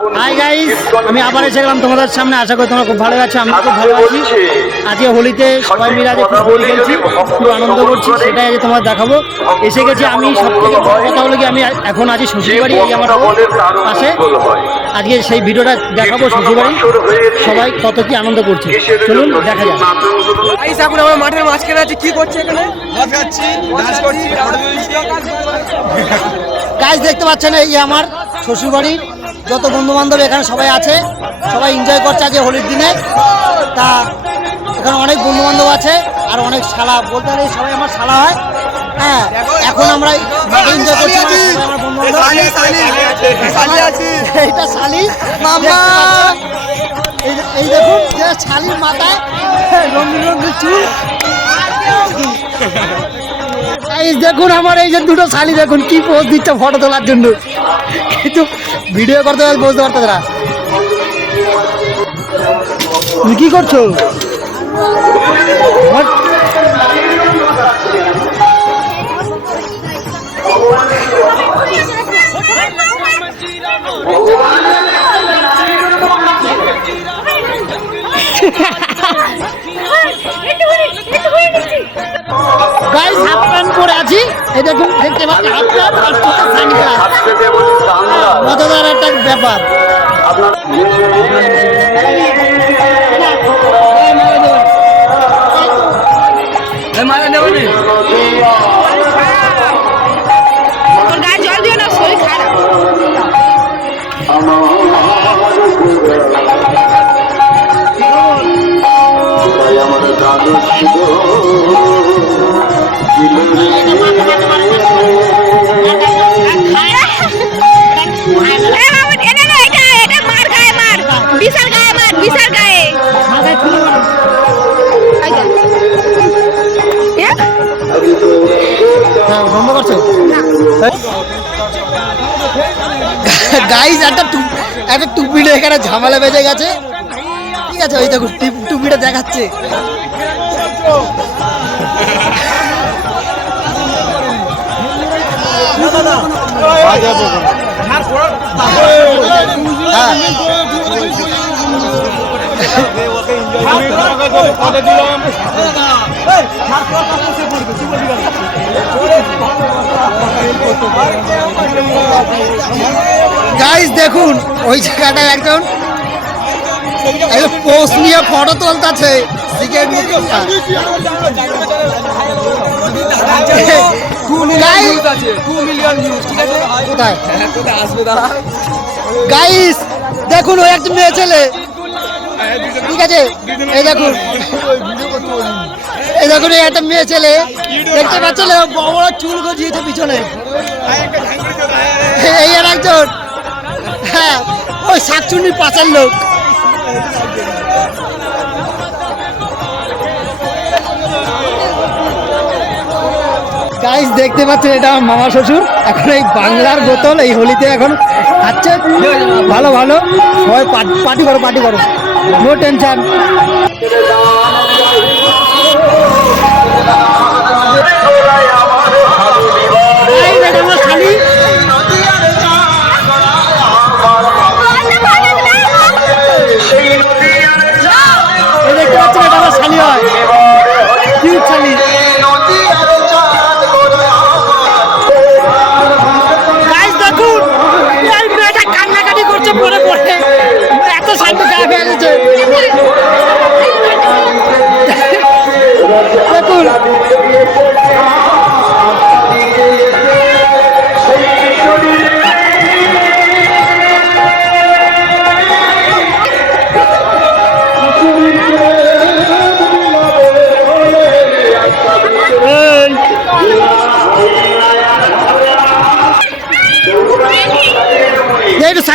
Hi guys আমি আবার এসে গেলাম তোমাদের সামনে। আশা করি তোমরা খুব ভালো আছো আমি খুব ভালো আছি। আজকে হোলিতে সবাই মিলে আজকে খুব হোলি খেলছি খুব আনন্দ করছি সেটাই আজকে তোমার দেখাবো। এসে গেছি আমি সব থেকে বড় কথা হলো কি আমি এখন আছি শ্বশুরবাড়ি এই আমার পাশে। আজকে সেই ভিডিওটা দেখাবো শ্বশুরবাড়ি সবাই কত কি আনন্দ করছে। চলুন দেখা যাক। গাইস এখন আমরা মাঠের মাঝখানে আছি। কি করছে এখানে? করছি গাইস দেখতে পাচ্ছেন এই যে আমার শ্বশুরবাড়ির যত বন্ধু বান্ধব এখানে সবাই আছে সবাই এনজয় করছে আজকে হোলির দিনে। তা এখানে অনেক বন্ধু বান্ধব আছে আর অনেক শালা। বলতে গেলে সবাই আমার শালা হয়। হ্যাঁ এখন আমরা মাঠে এনজয় করছি আমার বন্ধু বান্ধব শালি মামা। এই এই দেখুন যে শালির মাথায় রঙিন রঙিন চুল। এই দেখুন আমার এই যে দুটো শালি দেখুন কি পোজ দিচ্ছে ফটো তোলার জন্য। কিন্তু ভিডিও করতে গেলে বুঝতে পারতো না। তুমি কি করছ? গাইস এই দেখুন দেখতে পাচ্ছি হাফ প্যান্ট আর চোখে সানগ্লাস মজাদার একটা ব্যাপার। মারা নেব নি? বন্ধ করছ? গাইস একটা একটা টুপিটা এখানে ঝামেলা বেজে গেছে। ঠিক আছে ওই দেখো টিপ- টুপিটা দেখাচ্ছে। হ্যাঁ। গাইস দেখুন ওই জায়গাটায় একজন একজন পোস্ট নিয়ে ফটো তুলতেছে। সিগারেট গাইস দেখুন ওই একটা মেয়ে ছেলে। ঠিক আছে এই দেখুন এই দেখুন একটা মেয়ে ছেলে দেখতে পাচ্ছেন বড় বড় চুল গজিয়েছে পিছনে। এই আর একজন। হ্যাঁ ওই শাকচুন্নির পাচার লোক। গাইস দেখতে পাচ্ছেন এটা আমার মামা শ্বশুর। এখন এই বাংলার বোতল এই হোলিতে এখন খাচ্ছে। ভালো ভালো। সবাই পার্টি করো পার্টি করো। নো টেনশন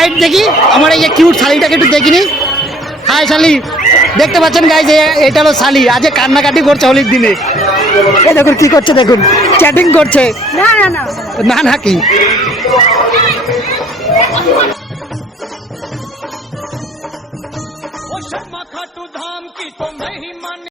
সাইড দেখি আমার এই যে কিউট শালিটাকে একটু দেখিনি। হাই শালি। দেখতে পাচ্ছেন গাই যে এটা হলো শালি। আজকে কান্নাকাটি করছে হোলির দিনে। এই দেখুন কি করছে দেখুন। চ্যাটিং করছে। না না না। না না কি?